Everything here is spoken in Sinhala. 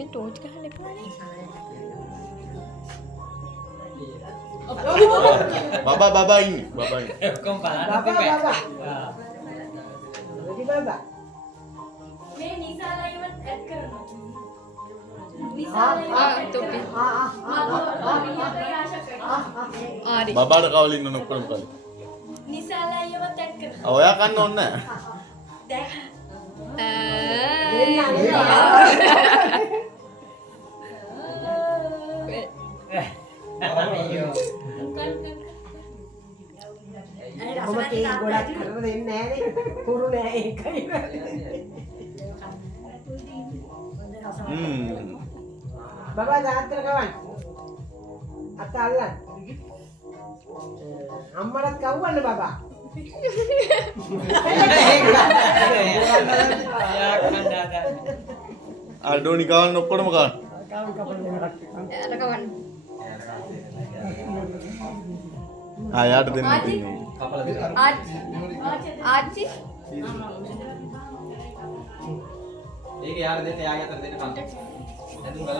මේ ටෝච් ගහලා ඉපුණානේ. Baba ini. ඔක්කොම බලන්න Baba. Ready Baba. මේ නිසාලයිවත් ඇඩ් කරනවා. තොපි. ආරි. Baba ada kawalin nonok perem kali. නිසාලයිවත් ඇඩ් කරනවා. Oh ya kan nonna. දැන් අයියෝ ඔබ කේක් ගොඩක් කරලා දෙන්නේ නැහැ නේ. පුරු නෑ ඒකයි. Baba දාත්තර කවන්න. අත අල්ලන්න. අම්මලත් කවුවන්න බබා. Aldo nih kawan nok perem kawan. එයාට කවන්න. Ah ya ada ini. ආච්චි. ඒක යාර දෙන්න යාගේ අතට දෙන්න කන්න. නැතුම්